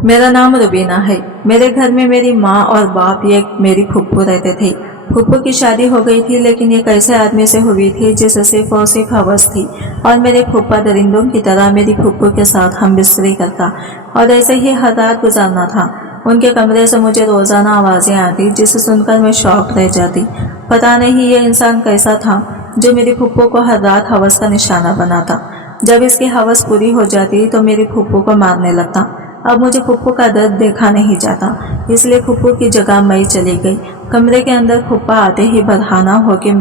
मेरा नाम रुबीना है। मेरे घर में मेरी माँ और बाप एक मेरी फुप्पू रहते थे। फुप्पू की शादी हो गई थी, लेकिन एक ऐसे आदमी से हुई थी जिसे सिर्फ और सिर्फ हवस थी, और मेरे फुप्पा दरिंदों की तरह मेरी फुप्पू के साथ हम बिस्तरी करता और ऐसे ही हर रात गुजारना था। उनके कमरे से मुझे रोजाना आवाजें आती, जिसे सुनकर मैं शॉक रह जाती। पता नहीं ये इंसान कैसा था जो मेरी फुप्पू को हर रात हवस का निशाना बनाता। जब इसकी हवस पूरी हो जाती तो मेरी फुप्पू को मारने लगता। अब मुझे फुप्पू का दर्द देखा नहीं जाता, इसलिए फुप्पू की जगह मैं चली गई। कमरे के अंदर फुप्पा आते ही बरहाना होके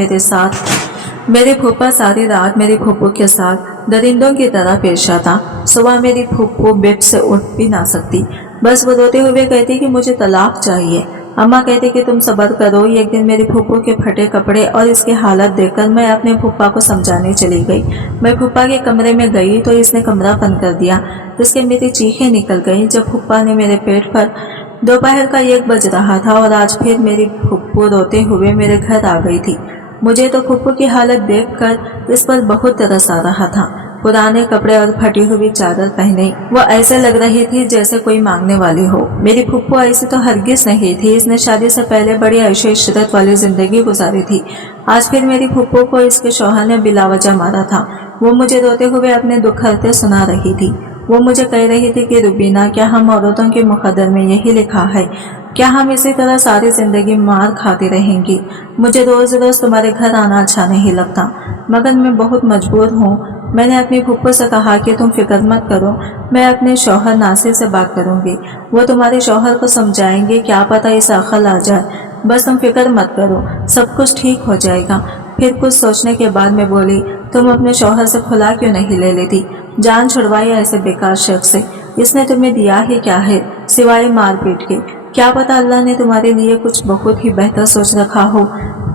मेरे फुप्पा सारी रात मेरी फुप्पू के साथ दरिंदों की तरह पेश आता। सुबह मेरी फुप्पू बेड से उठ भी ना सकती, बस वो रोते हुए कहती कि मुझे तलाक चाहिए। अम्मा कहती कि तुम सब्र करो। एक दिन मेरी फुप्पू के फटे कपड़े और इसकी हालत देखकर मैं अपने फुप्पा को समझाने चली गई। मैं फुप्पा के कमरे में गई तो इसने कमरा बंद कर दिया। इसके मेरी चीखें निकल गईं जब फुप्पा ने मेरे पेट पर। दोपहर का 1 बज रहा था और आज फिर मेरी फुप्पू रोते हुए मेरे घर आ गई थी। मुझे तो फुप्पू की हालत देखकर इस पर बहुत तरस आ रहा था। पुराने कपड़े और फटी हुई चादर पहने वो ऐसे लग रही थी जैसे कोई मांगने वाली हो। मेरी फुप्पू ऐसी तो हरगिज नहीं थी। इसने शादी से पहले बड़ी ऐशो इशरत वाली जिंदगी गुजारी थी। आज फिर मेरी फुप्पू को इसके शौहर ने बिलावजह मारा था। वो मुझे रोते हुए अपने दुख हरते सुना रही थी। वो मुझे कह रही थी कि रुबीना, क्या हम औरतों के मुकद्दर में यही लिखा है? क्या हम इसी तरह सारी जिंदगी मार खाती रहेंगी? मुझे रोज रोज तुम्हारे घर आना अच्छा नहीं लगता, मगर मैं बहुत मजबूर हूँ। मैंने अपनी फुप्पू से कहा कि तुम फिक्र मत करो, मैं अपने शौहर नासिर से बात करूंगी। वो तुम्हारे शौहर को समझाएंगे, क्या पता इसे अकल आ जाए। बस तुम फिक्र मत करो, सब कुछ ठीक हो जाएगा। फिर कुछ सोचने के बाद मैं बोली, तुम अपने शौहर से खुला क्यों नहीं ले लेती? जान छुड़वाई ऐसे बेकार शख्स से। इसने तुम्हें दिया ही क्या है सिवाय मारपीट के? क्या पता अल्लाह ने तुम्हारे लिए कुछ बहुत ही बेहतर सोच रखा हो।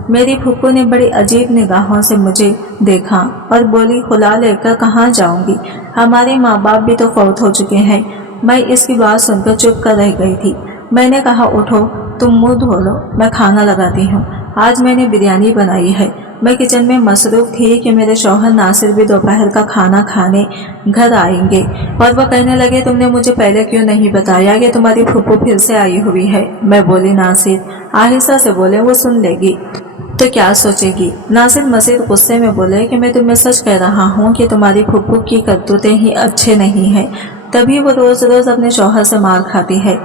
मेरी फुप्पू ने बड़ी अजीब निगाहों से मुझे देखा और बोली, खुला लेकर कहाँ जाऊंगी? हमारे माँ बाप भी तो फौत हो चुके हैं। मैं इसकी बात सुनकर चुप कर रह गई थी। मैंने कहा, उठो, तुम मुंह धो लो, मैं खाना लगाती हूँ। आज मैंने बिरयानी बनाई है। मैं किचन में मसरूफ थी कि मेरे शौहर नासिर भी दोपहर का खाना खाने घर आएंगे, और वो कहने लगे, तुमने मुझे पहले क्यों नहीं बताया कि तुम्हारी फुप्पू फिर से आई हुई है? मैं बोली, नासिर आहिस्ता से बोले, वो सुन लेगी तो क्या सोचेगी? नासिर मजीद गुस्से में बोले कि मैं तुम्हें सच कह रहा हूँ कि तुम्हारी फुप्पू की करतूतें ही अच्छे नहीं है, तभी वो रोज रोज अपने शौहर से मार खाती है।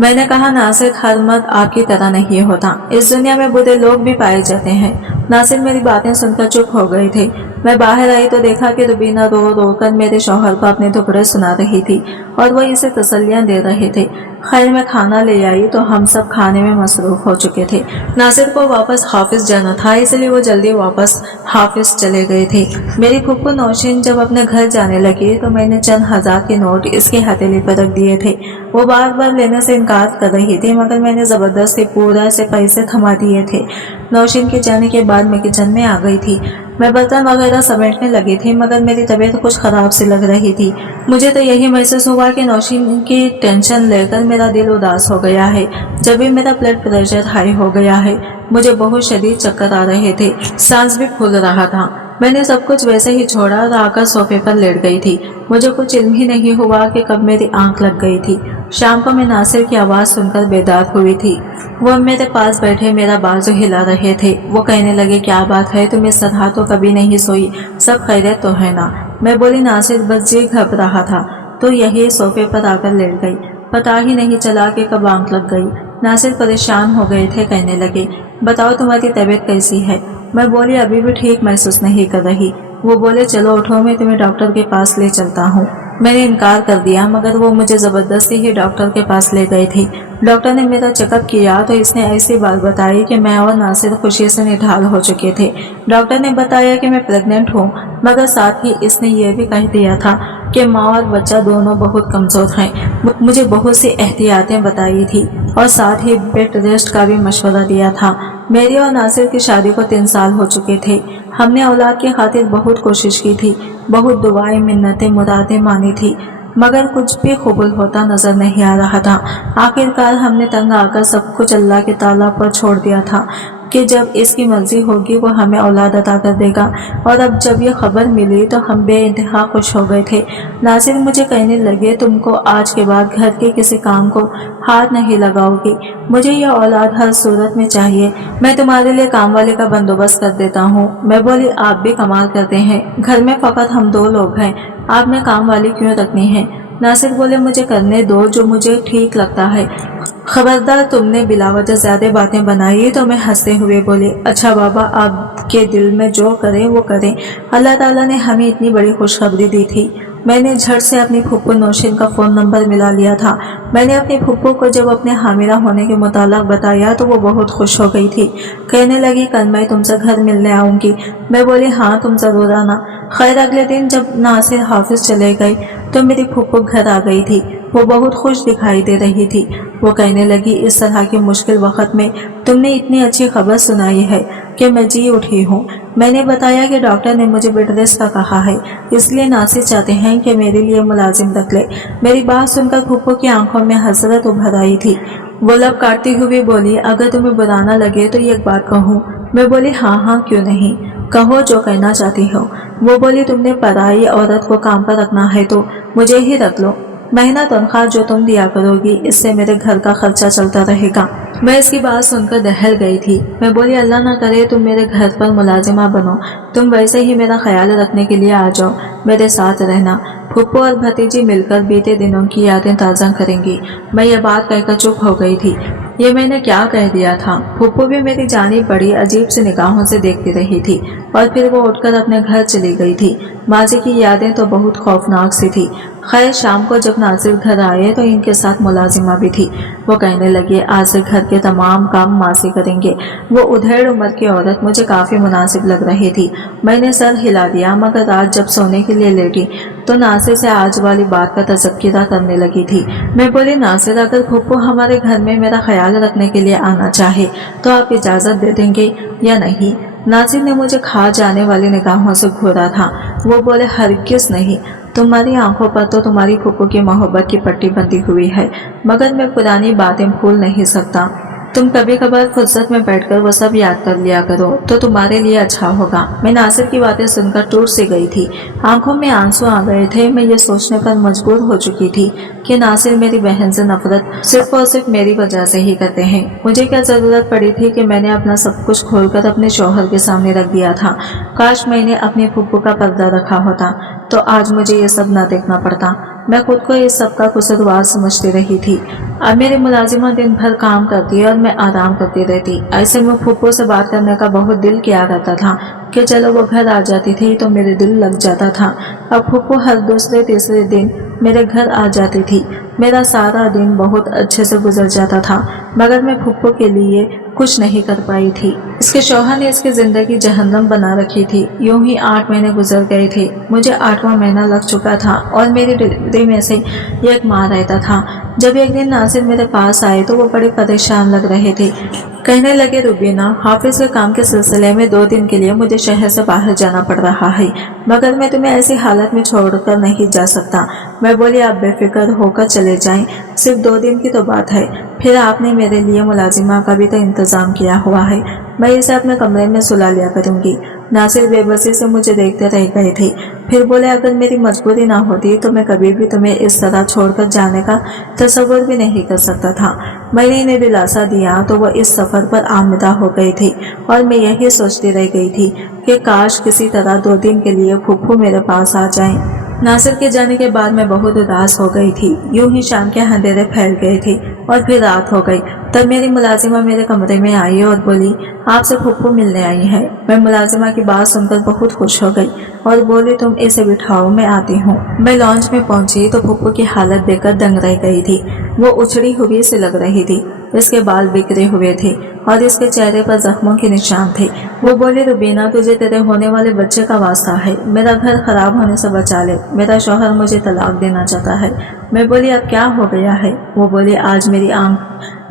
मैंने कहा, नासिर हर मर्द आपकी तरह नहीं होता, इस दुनिया में बुरे लोग भी पाए जाते हैं। नासिर मेरी बातें सुनकर चुप हो गए थे। मैं बाहर आई तो देखा कि रुबीना रो रो कर मेरे शौहर को अपने टुकड़े सुना रही थी और वो इसे तसल्लियां दे रहे थे। खैर मैं खाना ले आई तो हम सब खाने में मसरूफ हो चुके थे। नासिर को वापस हाफिज जाना था, इसलिए वो जल्दी वापस हाफिज चले गए थे। मेरी फुप्पू नौशीन जब अपने घर जाने लगी तो मैंने चंद हजार के नोट इसकी हथेली पर रख दिए थे। वो बार बार लेने से इनकार कर रही थी, मगर मैंने जबरदस्ती पूरा से पैसे थमा दिए थे। नौशीन के जाने के बाद मैं किचन में आ गई थी। मैं बर्तन वगैरह समेटने लगी थी, मगर मेरी तबीयत कुछ खराब सी लग रही थी। मुझे तो यही महसूस हुआ कि नौशीन की टेंशन लेकर मेरा दिल उदास हो गया है। जब भी मेरा ब्लड प्रेशर हाई हो गया है, मुझे बहुत शदीद चक्कर आ रहे थे, सांस भी फूल रहा था। मैंने सब कुछ वैसे ही छोड़ा और आकर सोफे पर लेट गई थी। मुझे कुछ इल्म ही नहीं हुआ कि कब मेरी आंख लग गई थी। शाम को मैं नासिर की आवाज़ सुनकर बेदार हुई थी। वो मेरे पास बैठे मेरा बाजू हिला रहे थे। वो कहने लगे, क्या बात है, तुम इस तरह तो कभी नहीं सोई, सब खैरियत तो है ना? मैं बोली, नासिर बस जी घब रहा था तो यही सोफे पर आकर लेट गई। पता ही नहीं चला कि कब आंख लग गई। नासिर परेशान हो गए थे, कहने लगे, बताओ तुम्हारी तबीयत कैसी है? मैं बोली, अभी भी ठीक महसूस नहीं कर रही। वो बोले, चलो उठो, मैं तुम्हें डॉक्टर के पास ले चलता हूँ। मैंने इनकार कर दिया, मगर वो मुझे जबरदस्ती ही डॉक्टर के पास ले गए थे। डॉक्टर ने मेरा चेकअप किया तो इसने ऐसी बात बताई कि मैं और नासिर खुशी से निढाल हो चुके थे। डॉक्टर ने बताया कि मैं प्रेग्नेंट हूँ, मगर साथ ही इसने ये भी कह दिया था कि माँ और बच्चा दोनों बहुत कमजोर हैं। मुझे बहुत सी एहतियातें बताई थी और साथ ही बेड रेस्ट का भी मशवरा दिया था। मेरी और नासिर की शादी को 3 साल हो चुके थे। हमने औलाद की खातिर बहुत कोशिश की थी, बहुत दुआएं, मिन्नतें, मुरादें मानी थी, मगर कुछ भी कबूल होता नजर नहीं आ रहा था। आखिरकार हमने तंग आकर सब कुछ अल्लाह के ताला पर छोड़ दिया था। کہ جب اس کی مرضی ہوگی وہ ہمیں اولاد عطا کر دے گا، اور اب جب یہ خبر ملی تو ہم بے انتہا خوش ہو گئے تھے۔ ناصر مجھے کہنے لگے تم کو آج کے بعد گھر کے کسی کام کو ہاتھ نہیں لگاؤ گی، مجھے یہ اولاد ہر صورت میں چاہیے، میں تمہارے لیے کام والے کا بندوبست کر دیتا ہوں۔ میں بولی آپ بھی کمال کرتے ہیں، گھر میں فقط ہم 2 لوگ ہیں، آپ نے کام والی کیوں رکھنی ہے؟ ناصر بولے مجھے کرنے دو جو مجھے ٹھیک لگتا ہے، خبردار تم نے بلا وجہ زیادہ باتیں بنائی۔ تو میں ہنستے ہوئے بولی اچھا بابا آپ کے دل میں جو کریں وہ کریں، اللہ تعالیٰ نے ہمیں اتنی بڑی خوشخبری دی تھی۔ میں نے جھٹ سے اپنی پھپھو نوشین کا فون نمبر ملا لیا تھا۔ میں نے اپنی پھپھو کو جب اپنے حاملہ ہونے کے متعلق بتایا تو وہ بہت خوش ہو گئی تھی، کہنے لگی کل میں تم سے گھر ملنے آؤں گی۔ میں بولی ہاں تم ضرور آنا۔ خیر اگلے دن جب ناصر حافظ چلے گئے تو میری پھپھو گھر آ گئی تھی، وہ بہت خوش دکھائی دے رہی تھی۔ وہ کہنے لگی اس طرح کے مشکل وقت میں تم نے اتنی اچھی خبر سنائی ہے کہ میں جی اٹھی ہوں۔ میں نے بتایا کہ ڈاکٹر نے مجھے بیڈ ریسٹ کا کہا ہے، اس لیے ناصر چاہتے ہیں کہ میرے لیے ملازم رکھ لے۔ میری بات سن کر پھپھو کی آنکھوں میں حسرت ابھر آئی تھی، وہ لب کاٹتی ہوئی بولی اگر تمہیں برا نہ لگے تو ایک بات کہوں؟ میں بولی ہاں ہاں کیوں نہیں، کہو جو کہنا چاہتی ہو۔ وہ بولی تم نے پرائی عورت کو کام پر رکھنا ہے تو مجھے ہی رکھ لو، مہینہ تنخواہ جو تم دیا کرو گی اس سے میرے گھر کا خرچہ چلتا رہے گا۔ میں اس کی بات سن کر دہل گئی تھی۔ میں بولی اللہ نہ کرے تم میرے گھر پر ملازمہ بنو، تم ویسے ہی میرا خیال رکھنے کے لیے آ جاؤ، میرے ساتھ رہنا، پھپھو اور بھتیجی مل کر بیتے دنوں کی یادیں تازہ کریں گی۔ میں یہ بات کہہ کر چپ ہو گئی تھی، یہ میں نے کیا کہہ دیا تھا؟ پھپھو بھی میری جانب بڑی عجیب سی نگاہوں سے دیکھتی رہی تھی اور پھر وہ اٹھ کر اپنے گھر چلی گئی تھی۔ ماضی کی یادیں تو بہت خوفناک سی تھی۔ خیر شام کو جب ناصر گھر آئے تو ان کے ساتھ ملازمہ بھی تھی۔ وہ کہنے لگے آج سے گھر کے تمام کام ماسی کریں گے۔ وہ ادھیڑ عمر کی عورت مجھے کافی مناسب لگ رہی تھی۔ میں نے سر ہلا دیا، مگر رات جب سونے کے لیے لیٹی تو ناصر سے آج والی بات کا تذکرہ کرنے لگی تھی۔ میں بولی ناصر اگر پھپھو ہمارے گھر میں میرا خیال رکھنے کے لیے آنا چاہے تو آپ اجازت دے دیں گے یا نہیں؟ ناصر نے مجھے کھا جانے والی نگاہوں سے گھورا تھا۔ وہ بولے ہرگز نہیں، تمہاری آنکھوں پر تو تمہاری پھپھو کی محبت کی پٹی بندھی ہوئی ہے، مگر میں پرانی باتیں بھول نہیں سکتا۔ تم کبھی کبھار فرصت میں بیٹھ کر وہ سب یاد کر لیا کرو تو تمہارے لیے اچھا ہوگا۔ میں ناصر کی باتیں سن کر ٹوٹ سی گئی تھی، آنکھوں میں آنسو آ گئے تھے۔ میں یہ سوچنے پر مجبور ہو چکی تھی کہ ناصر میری بہن سے نفرت صرف اور صرف میری وجہ سے ہی کرتے ہیں۔ مجھے کیا ضرورت پڑی تھی کہ میں نے اپنا سب کچھ کھول کر اپنے شوہر کے سامنے رکھ دیا تھا؟ کاش میں نے اپنی پھپھو کا پردہ رکھا ہوتا تو آج مجھے یہ سب نہ دیکھنا پڑتا۔ میں خود کو اس سب کا قصوروار سمجھتی رہی تھی۔ اب میری ملازمہ دن بھر کام کرتی اور میں آرام کرتی رہتی، ایسے میں پھپھو سے بات کرنے کا بہت دل کیا کرتا تھا کہ چلو وہ گھر آ جاتی تھی تو میرے دل لگ جاتا تھا۔ اب پھپھو ہر دوسرے تیسرے دن میرے گھر آ جاتی تھی، میرا سارا دن بہت اچھے سے گزر جاتا تھا، مگر میں پھپھو کے لیے کچھ نہیں کر پائی تھی۔ اس کے شوہر نے اس کی زندگی جہنم بنا رکھی تھی۔ یوں ہی 8 مہینے گزر گئے تھے، مجھے 8واں مہینہ لگ چکا تھا اور میری ڈلیوری میں سے ایک ماہ رہتا تھا۔ جب ایک دن ناصر میرے پاس آئے تو وہ بڑے پریشان لگ رہے تھے، کہنے لگے روبینہ حافظ کے کام کے سلسلے میں 2 دن کے لیے مجھے شہر سے باہر جانا پڑ رہا ہے، مگر میں تمہیں ایسی حالت میں چھوڑ کر نہیں جا سکتا۔ میں بولی آپ بے فکر ہو کر چلے جائیں، صرف 2 دن کی تو بات ہے، پھر آپ نے میرے لیے ملازمہ کا بھی تو انتظام کیا ہوا ہے، میں اسے اپنے کمرے میں سلا لیا کروں گی۔ ناصر بے بسی سے مجھے دیکھتے رہ گئے تھے، پھر بولے اگر میری مجبوری نہ ہوتی تو میں کبھی بھی تمہیں اس طرح چھوڑ کر جانے کا تصور بھی نہیں کر سکتا تھا۔ میں نے انہیں دلاسا دیا تو وہ اس سفر پر آمدہ ہو گئی تھی اور میں یہی سوچتی رہ گئی تھی کہ کاش کسی طرح 2 دن کے لیے پھپھو میرے پاس آ جائیں۔ ناصر کے جانے کے بعد میں بہت اداس ہو گئی تھی، یوں ہی شام کے اندھیرے پھیل گئے تھے اور پھر رات ہو گئی۔ تب میری ملازمہ میرے کمرے میں آئی اور بولی آپ سے پھپھو ملنے آئی ہے۔ میں ملازمہ کی بات سن کر بہت خوش ہو گئی اور بولی تم اسے بٹھاؤ میں آتی ہوں۔ میں لانچ میں پہنچی تو پھپھو کی حالت دیکھ کر دنگ رہ گئی تھی، وہ اچھڑی ہوئی سی لگ رہی تھی، اس کے بال بکھرے ہوئے تھے اور اس کے چہرے پر زخموں کے نشان تھے۔ وہ بولی روبینہ تجھے تیرے ہونے والے بچے کا واسطہ ہے، میرا گھر خراب ہونے سے بچا لے، میرا شوہر مجھے طلاق دینا چاہتا ہے۔ میں بولی اب کیا ہو گیا ہے؟ وہ بولی آج میری آنکھ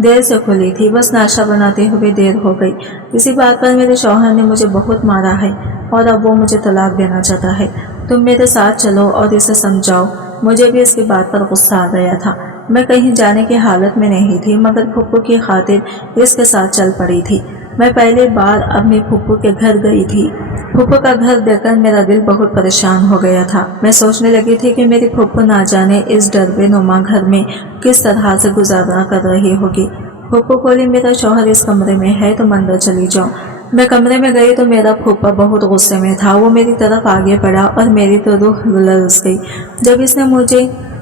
دیر سے کھلی تھی، بس ناشتہ بناتے ہوئے دیر ہو گئی، اسی بات پر میرے شوہر نے مجھے بہت مارا ہے اور اب وہ مجھے طلاق دینا چاہتا ہے، تم میرے ساتھ چلو اور اسے سمجھاؤ۔ مجھے بھی اس کی بات پر غصہ آ گیا تھا، میں کہیں جانے کی حالت میں نہیں تھی، مگر پھپھو کی خاطر اس کے ساتھ چل پڑی تھی۔ मैं पहली बार अपनी फूफू के घर गई थी। फूफू का घर देखकर मेरा दिल बहुत परेशान हो गया था। मैं सोचने लगी थी कि मेरी फूफू ना जाने इस डरबेनुमा घर में किस तरह से गुजारा कर रही होगी। फूफू बोली, मेरा शौहर इस कमरे में है, तुम अंदर चली जाओ। मैं कमरे में गई तो मेरा फूफा बहुत गुस्से में था। वो मेरी तरफ आगे बढ़ा और मेरी तो रूह लरस गई जब इसने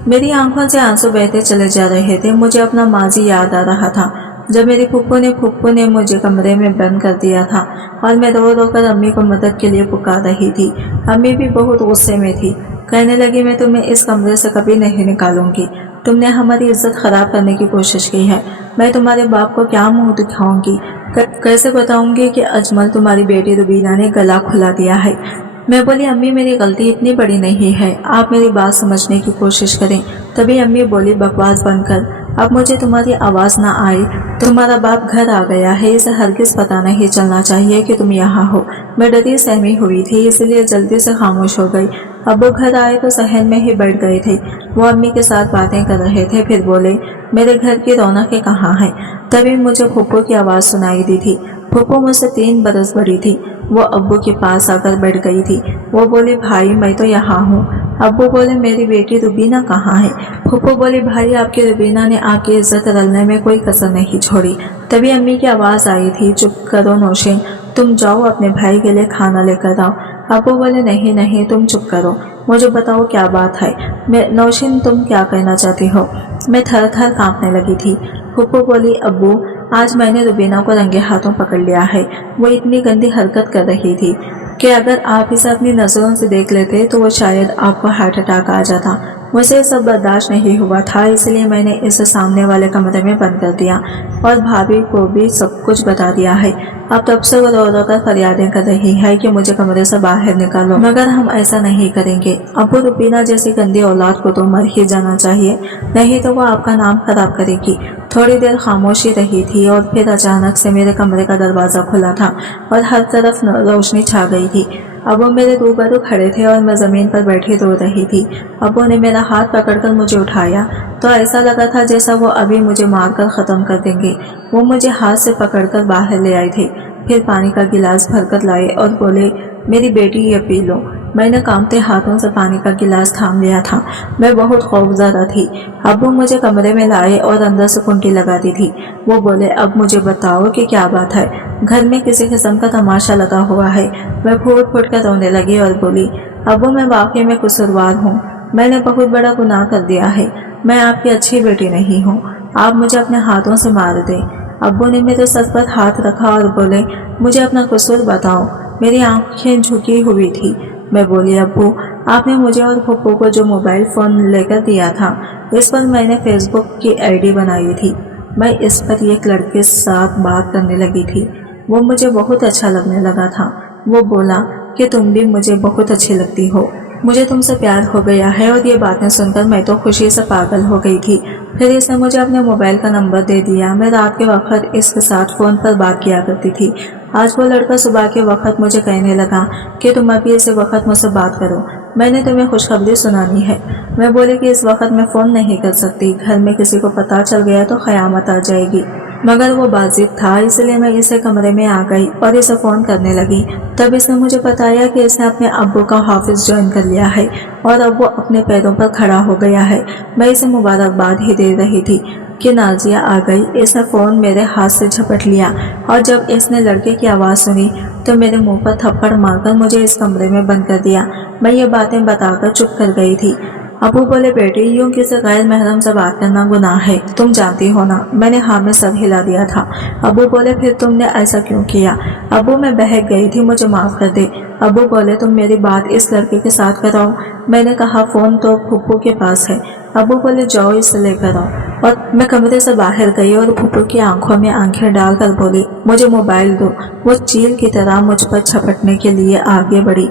मेरी आंखों से आंसू बहते चले जा रहे थे। मुझे अपना माजी याद आ रहा था जब मेरी फूफू ने मुझे कमरे में बंद कर दिया था और मैं रो रो कर अम्मी को मदद के लिए पुकार रही थी। अम्मी भी बहुत गुस्से में थी। कहने लगी, मैं तुम्हें इस कमरे से कभी नहीं निकालूंगी। तुमने हमारी इज्जत खराब करने की कोशिश की है। मैं तुम्हारे बाप को क्या मुंह दिखाऊंगी, कैसे बताऊंगी कि अजमल तुम्हारी बेटी रुबीना ने गला खुला दिया है। मैं बोली, अम्मी मेरी गलती इतनी बड़ी नहीं है, आप मेरी बात समझने की कोशिश करें। तभी अम्मी बोली, बकवास बंद कर, अब मुझे तुम्हारी आवाज़ ना आए। तुम्हारा बाप घर आ गया है, इसे हरगिज़ पता नहीं चलना चाहिए कि तुम यहाँ हो। मैं डरी सहमी हुई थी, इसलिए जल्दी से खामोश हो गई। अब वो घर आए तो सहन में ही बैठ गए थे। वो अम्मी के साथ बातें कर रहे थे। फिर बोले, मेरे घर की रौनकें कहाँ हैं? तभी मुझे फूफू की आवाज़ सुनाई दी थी। फूफू मुझसे 3 बरस बड़ी थी। वो अब्बू के पास आकर बैठ गई थी। वो बोली, भाई मैं तो यहाँ हूँ। अब्बू बोले, मेरी बेटी रुबीना कहाँ है? फूफू बोली, भाई आपकी रुबीना ने आपकी इज्जत रलने में कोई कसर नहीं छोड़ी। तभी अम्मी की आवाज़ आई थी, चुप करो नौशीन, तुम जाओ अपने भाई के लिए खाना लेकर आओ। अब्बू बोले, नहीं नहीं तुम चुप करो, मुझे बताओ क्या बात है। नौशीन तुम क्या कहना चाहती हो? मैं थर थर कांपने लगी थी। फूफू बोली, अब्बू आज मैंने रुबीना को रंगे हाथों पकड़ लिया है। वो इतनी गंदी हरकत कर रही थी कि अगर आप इसे अपनी नज़रों से देख लेते तो वो शायद आपको हार्ट अटैक आ जाता। मुझे सब बर्दाश्त नहीं हुआ था, इसलिए मैंने इसे सामने वाले कमरे में बंद कर दिया और भाभी को भी सब कुछ बता दिया है। अब तब से वो रो रो कर फरियादें कर रही है कि मुझे कमरे से बाहर निकालो, मगर हम ऐसा नहीं करेंगे। अब्बू, रुबीना जैसी गंदी औलाद को तो मर ही जाना चाहिए, नहीं तो वो आपका नाम खराब करेगी। थोड़ी देर खामोशी रही थी और फिर अचानक से मेरे कमरे का दरवाज़ा खुला था और हर तरफ रोशनी छा गई थी। अब्बू मेरे रूबरू खड़े थे और मैं ज़मीन पर बैठी रो रही थी। अब्बू ने मेरा हाथ पकड़कर मुझे उठाया तो ऐसा लगा था जैसा वो अभी मुझे मारकर ख़त्म कर देंगे। वो मुझे हाथ से पकड़कर बाहर ले आए थे, फिर पानी का गिलास भरकर लाए और बोले, मेरी बेटी ये पी लो। मैंने कांपते हाथों से पानी का गिलास थाम लिया था। मैं बहुत खौफज़दा थी। अब्बू मुझे कमरे में लाए और अंदर से कुंडी लगा दी थी। वो बोले, अब मुझे बताओ कि क्या बात है, घर में किसी किस्म का तमाशा लगा हुआ है। मैं फूट फूट कर रोने लगी और बोली, अब्बू मैं वाकई में कसूरवार हूँ, मैंने बहुत बड़ा गुनाह कर दिया है। मैं आपकी अच्छी बेटी नहीं हूँ, आप मुझे अपने हाथों से मार दें। अब्बू ने मेरे सर पर हाथ रखा और बोले, मुझे अपना कसूर बताओ। मेरी आंखें झुकी हुई थी। मैं बोली, अब्बू आपने मुझे और फूफू को जो मोबाइल फ़ोन लेकर दिया था, इस पर मैंने फेसबुक की आईडी बनाई थी। मैं इस पर एक लड़के के साथ बात करने लगी थी। वो मुझे बहुत अच्छा लगने लगा था। वो बोला कि तुम भी मुझे बहुत अच्छी लगती हो, मुझे तुमसे प्यार हो गया है। और ये बातें सुनकर मैं तो खुशी से पागल हो गई थी। फिर इसने मुझे अपने मोबाइल का नंबर दे दिया। मैं रात के वक्त इसके साथ फ़ोन पर बात किया करती थी। आज वो लड़का सुबह के वक्त मुझे कहने लगा कि तुम अभी इस वक्त मुझसे बात करो, मैंने तुम्हें खुशखबरी सुनानी है। मैं बोली कि इस वक्त मैं फ़ोन नहीं कर सकती, घर में किसी को पता चल गया तो क़यामत आ जाएगी। मगर वो बाजिब था, इसलिए मैं इसे कमरे में आ गई और इसे फ़ोन करने लगी। तब इसने मुझे बताया कि इसने अपने अब्बू का ऑफिस ज्वाइन कर लिया है और अब वो अपने पैरों पर खड़ा हो गया है। मैं इसे मुबारकबाद ही दे रही थी कि नाजिया आ गई। इसने फ़ोन मेरे हाथ से झपट लिया और जब इसने लड़के की आवाज़ सुनी तो मेरे मुंह पर थप्पड़ मारकर मुझे इस कमरे में बंद कर दिया। मैं ये बातें बताकर चुप कर गई थी। अबू बोले, बेटी यूं किसी गैर महरम से बात करना गुनाह है, तुम जानती हो ना। मैंने हाँ में सर हिला दिया था। अबू बोले, फिर तुमने ऐसा क्यों किया? अबू मैं बहक गई थी, मुझे माफ़ कर दे। अबू बोले, तुम मेरी बात इस लड़के के साथ कराओ। मैंने कहा, फ़ोन तो फूफू के पास है। अबू बोले, जाओ इसे लेकर आओ। और मैं कमरे से बाहर गई और फूफू की आंखों में आंखें डालकर बोली, मुझे मोबाइल दो। वो चील की तरह मुझ पर झपटने के लिए आगे बढ़ी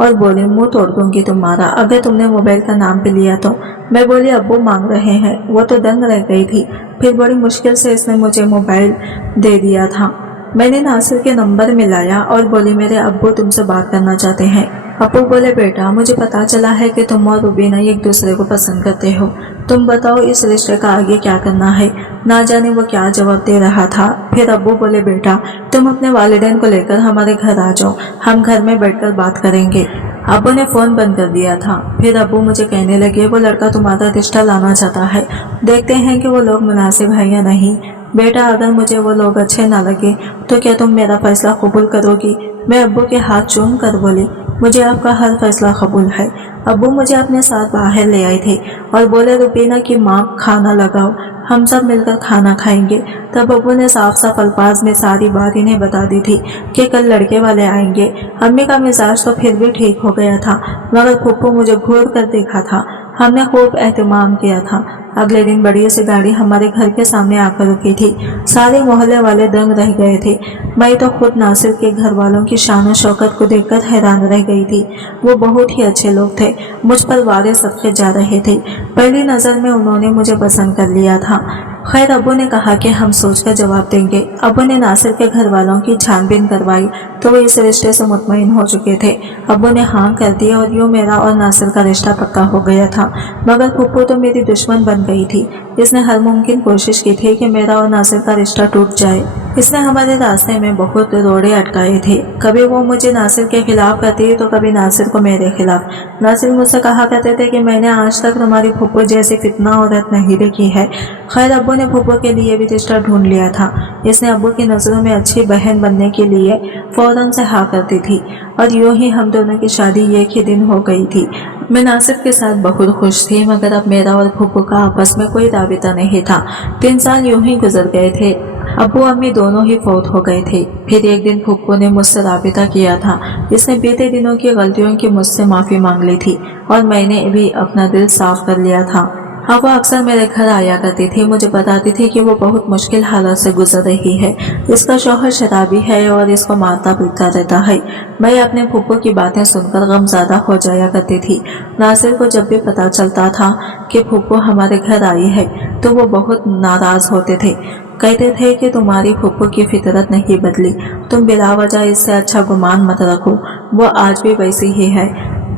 और बोले, मुंह तोड़ दूंगी तुम्हारा अगर तुमने मोबाइल का नाम पे लिया तो। मैं बोली, अब्बू मांग रहे हैं। वो तो दंग रह गई थी। फिर बड़ी मुश्किल से इसने मुझे मोबाइल दे दिया था। मैंने नासिर के नंबर मिलाया और बोली, मेरे अब्बू तुमसे बात करना चाहते हैं। अप्पू बोले, बेटा मुझे पता चला है कि तुम और रुबीना एक दूसरे को पसंद करते हो। तुम बताओ इस रिश्ते का आगे क्या करना है। ना जाने वो क्या जवाब दे रहा था। फिर अब्बू बोले, बेटा तुम अपने वालिदैन को लेकर हमारे घर आ जाओ, हम घर में बैठकर बात करेंगे। अब्बू ने फोन बंद कर दिया था। फिर अब्बू मुझे कहने लगे, वो लड़का तुम्हारा रिश्ता लाना चाहता है, देखते हैं कि वो लोग मुनासिब है या नहीं। बेटा अगर मुझे वो लोग अच्छे ना लगे तो क्या तुम मेरा फैसला कबूल करोगी? मैं अब्बू के हाथ चूम कर बोली, मुझे आपका हर फैसला कबूल है। अब्बू मुझे अपने साथ बाहर ले आए थे और बोले, रुबीना की माँ खाना लगाओ, हम सब मिलकर खाना खाएंगे। तब अब्बू ने साफ साफ अल्फाज में सारी बात इन्हें बता दी थी कि कल लड़के वाले आएंगे। अम्मी का मिजाज तो फिर भी ठीक हो गया था, मगर फुप्पू मुझे घूर कर देखा था। हमने खूब एहतमाम किया था। अगले दिन बड़ी सी गाड़ी हमारे घर के सामने आकर रुकी थी। सारे मोहल्ले वाले दंग रह गए थे। मैं तो खुद नासिर के घर वालों की शान शौकत को देखकर हैरान रह गई थी। वो बहुत ही अच्छे लोग थे, मुझ पर वारे सदके जा रहे थे। पहली नज़र में उन्होंने मुझे पसंद कर लिया था। खैर अब्बू ने कहा कि हम सोचकर जवाब देंगे। अब्बू ने नासिर के घर वालों की छानबीन करवाई तो वो इस रिश्ते से मुतमईन हो चुके थे। अब्बू ने हाँ कर दिया और यूँ मेरा और नासिर का रिश्ता पक्का हो गया था। मगर फुप्पू तो मेरी दुश्मन बन गई थी। इसने हर मुमकिन कोशिश की थी कि मेरा और नासिर का रिश्ता टूट जाए। इसने हमारे रास्ते में बहुत रोड़े अटकाए थे। कभी वो मुझे नासिर के खिलाफ करती तो कभी नासिर को मेरे खिलाफ। नासिर मुझसे कहा करते थे कि मैंने आज तक तुम्हारी फुप्पू जैसी फितना औरत नहीं देखी है। खैर अब्बू ने फुप्पू के लिए भी रिश्ता ढूंढ लिया था। इसने अब्बू की नज़रों में अच्छी बहन बनने के लिए फौरन से हाँ करती थी और यूं ही हम दोनों की शादी एक ही दिन हो गई थी। मैं नासिर के साथ बहुत खुश थी, मगर अब मेरा और फुप्पू का आपस में कोई राबिता नहीं था। 3 साल यूं ही गुजर गए थे। अब्बू अम्मी दोनों ही फौत हो गए थे। फिर एक दिन फुप्पू ने मुझसे राबिता किया था। इसने बीते दिनों की गलतियों की मुझसे माफ़ी मांग ली थी और मैंने भी अपना दिल साफ कर लिया था। अब वो अक्सर मेरे घर आया करती थी। मुझे बताती थी कि वो बहुत मुश्किल हालात से गुजर रही है। इसका शौहर शराबी है और इसको मारता पीटता रहता है। मैं अपने फुप्पू की बातें सुनकर गमज़दा हो जाया करती थी। नासिर को जब भी पता चलता था कि फुप्पू हमारे घर आई है तो वो बहुत नाराज़ होते थे। कहते थे कि तुम्हारी फुप्पू की फितरत नहीं बदली, तुम बिला वजह इससे अच्छा गुमान मत रखो, वो आज भी वैसी ही है।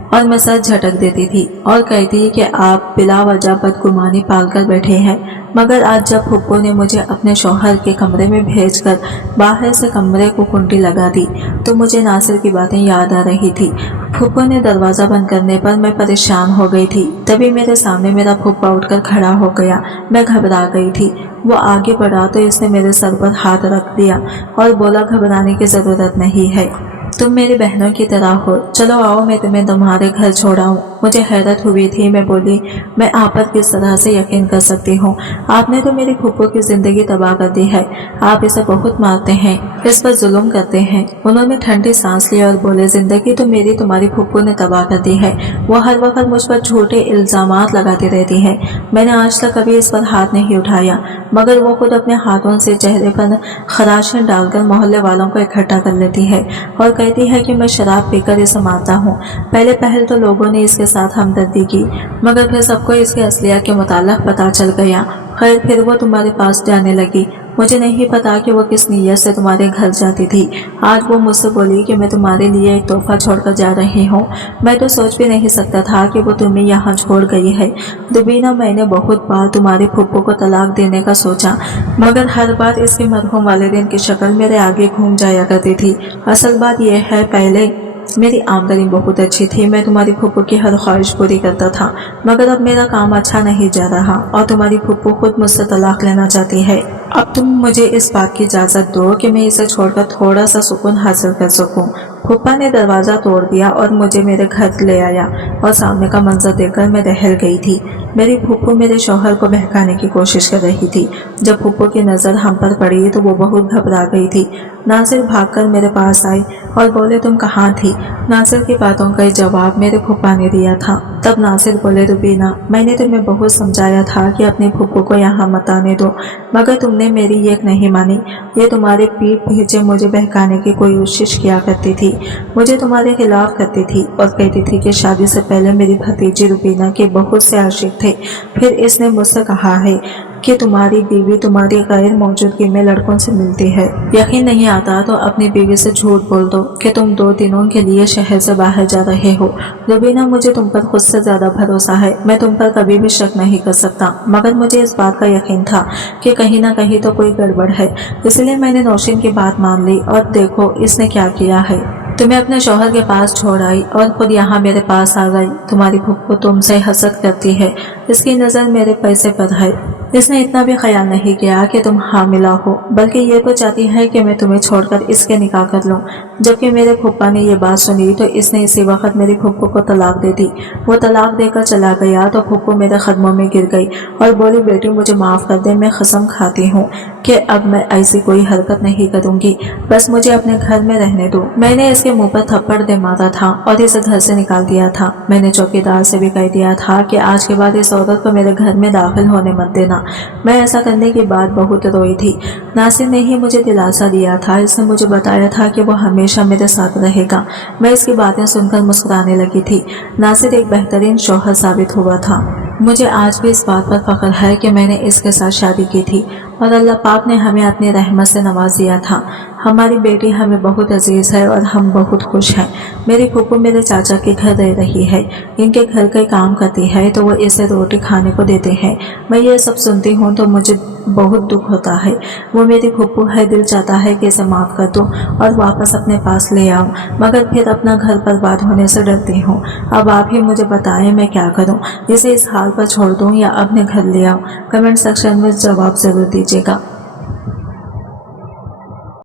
और मैं सर झटक देती थी और कहती कि आप बिला वजह बदगुमानी पाल कर बैठे हैं। मगर आज जब फुप्पू ने मुझे अपने शौहर के कमरे में भेजकर बाहर से कमरे को कुंडी लगा दी तो मुझे नासिर की बातें याद आ रही थी। फुप्पू ने दरवाज़ा बंद करने पर मैं परेशान हो गई थी। तभी मेरे सामने मेरा फुप्पा उठकर खड़ा हो गया। मैं घबरा गई थी। वो आगे बढ़ा तो इसने मेरे सर पर हाथ रख दिया और बोला, घबराने की ज़रूरत नहीं है, तुम मेरी बहनों की तरह हो, चलो आओ मैं तुम्हें तुम्हारे घर छोड़ाऊं। मुझे हैरत हुई थी। मैं बोली, मैं आप पर किस तरह से यकीन कर सकती हूँ? आपने तो मेरी फुप्पू की जिंदगी तबाह कर दी है। आप इसे बहुत मारते हैं, इस पर जुल्म करते हैं। उन्होंने ठंडी सांस ली और बोले, जिंदगी तो मेरी तुम्हारी फुप्पू ने तबाह कर दी है। वो हर वक्त मुझ पर झूठे इल्जामात लगाती रहती है। मैंने आज तक कभी इस पर हाथ नहीं उठाया, मगर वो खुद अपने हाथों से चेहरे पर खराशें डालकर मोहल्ले वालों को इकट्ठा कर लेती है और कहती है कि मैं शराब पीकर इसे मारता हूँ। पहले तो लोगों ने इसके साथ हमदर्दी की, मगर फिर सबको इसके असलियत के मुताल्लिक़ पता चल गया। खैर फिर वो तुम्हारे पास जाने लगी। मुझे नहीं पता कि वो किस नीयत से तुम्हारे घर जाती थी। आज वो मुझसे बोली कि मैं तुम्हारे लिए एक तोहफा छोड़कर जा रही हूँ। मैं तो सोच भी नहीं सकता था कि वो तुम्हें यहाँ छोड़ गई है। रुबीना, मैंने बहुत बार तुम्हारे फुप्पू को तलाक देने का सोचा, मगर हर बार इसके मरहूम वालिदैन की शक्ल मेरे आगे घूम जाया करती थी। असल बात यह है, पहले मेरी आमदनी बहुत अच्छी थी, मैं तुम्हारी फुप्पू की हर ख्वाहिश पूरी करता था, मगर अब मेरा काम अच्छा नहीं जा रहा और तुम्हारी फुप्पू खुद मुझसे तलाक लेना चाहती है। अब तुम मुझे इस बात की इजाज़त दो कि मैं इसे छोड़कर थोड़ा सा सुकून हासिल कर सकूं। फुप्पा ने दरवाज़ा तोड़ दिया और मुझे मेरे घर ले आया और सामने का मंजर देखकर मैं दहल गई थी। मेरी फुप्पू मेरे शौहर को बहकाने की कोशिश कर रही थी। जब फुप्पू की नज़र हम पर पड़ी तो वो बहुत घबरा गई थी। नासिर भागकर मेरे पास आई और बोले, तुम कहाँ थी? नासिर की बातों का जवाब मेरे फुप्पा ने दिया था। तब नासिर बोले, रुबीना, मैंने तुम्हें बहुत समझाया था कि अपनी फुप्पू को यहाँ मत आने दो, मगर तुमने मेरी एक नहीं मानी। ये तुम्हारे पीठ पीछे मुझे बहकाने की कोशिश किया करती थी, मुझे तुम्हारे खिलाफ करती थी और कहती थी कि शादी से पहले मेरी भतीजी रुबीना के बहुत से आशिक थे। फिर इसने मुझसे कहा है کہ تمہاری بیوی تمہاری غیر موجودگی میں لڑکوں سے ملتی ہے۔ یقین نہیں آتا تو اپنی بیوی سے جھوٹ بول دو کہ تم 2 دنوں کے لیے شہر سے باہر جا رہے ہو۔ روبینہ، مجھے تم پر خود سے زیادہ بھروسہ ہے، میں تم پر کبھی بھی شک نہیں کر سکتا، مگر مجھے اس بات کا یقین تھا کہ کہیں نہ کہیں تو کوئی گڑبڑ ہے، اس لیے میں نے نوشین کی بات مان لی، اور دیکھو اس نے کیا کیا ہے۔ تمہیں اپنے شوہر کے پاس چھوڑ آئی اور خود یہاں میرے پاس آ گئی۔ تمہاری پھپھو تم سے حسد کرتی ہے، اس کی نظر میرے پیسے پر ہے۔ اس نے اتنا بھی خیال نہیں کیا کہ تم حاملہ ہو، بلکہ یہ تو چاہتی ہے کہ میں تمہیں چھوڑ کر اس کے نکاح کر لوں۔ جبکہ میرے پھپھا نے یہ بات سنی تو اس نے اسی وقت میری پھپھو کو طلاق دے دی۔ وہ طلاق دے کر چلا گیا تو پھپھو میرے قدموں میں گر گئی اور بولی، بیٹی مجھے معاف کر دے، میں قسم کھاتی ہوں کہ اب میں ایسی کوئی حرکت نہیں کروں گی، بس مجھے اپنے گھر میں رہنے دو۔ میں نے اس کے منہ پر تھپڑ دے مارا تھا اور اسے گھر سے نکال دیا تھا۔ میں نے چوکیدار سے بھی کہہ دیا تھا کہ آج کے بعد اس عورت کو میرے گھر میں داخل ہونے مت دینا۔ میں ایسا کرنے کے بعد بہت روئی تھی۔ ناصر نے ہی مجھے دلاسا دیا تھا، اس نے مجھے بتایا تھا کہ وہ ہمیشہ میرے ساتھ رہے گا۔ میں اس کی باتیں سن کر مسکرانے لگی تھی۔ ناصر ایک بہترین شوہر ثابت ہوا تھا۔ مجھے آج بھی اس بات پر فخر ہے کہ میں نے اس کے ساتھ شادی کی تھی اور اللہ پاک نے ہمیں اپنی رحمت سے نواز دیا تھا۔ ہماری بیٹی ہمیں بہت عزیز ہے اور ہم بہت خوش ہیں۔ میری پھپھو میرے چاچا کے گھر رہ رہی ہے، ان کے گھر کا کام کرتی ہے تو وہ اسے روٹی کھانے کو دیتے ہیں۔ میں یہ سب سنتی ہوں تو مجھے بہت دکھ ہوتا ہے۔ وہ میری پھپھو ہے، دل چاہتا ہے کہ اسے معاف کر دوں اور واپس اپنے پاس لے آؤں، مگر پھر اپنا گھر برباد ہونے سے ڈرتی ہوں۔ اب آپ ہی مجھے بتائیں میں کیا کروں، اسے اس حال پر چھوڑ دوں یا اپنے گھر لے آؤں؟ کمنٹ سیکشن میں جواب ضرور دیجیے گا۔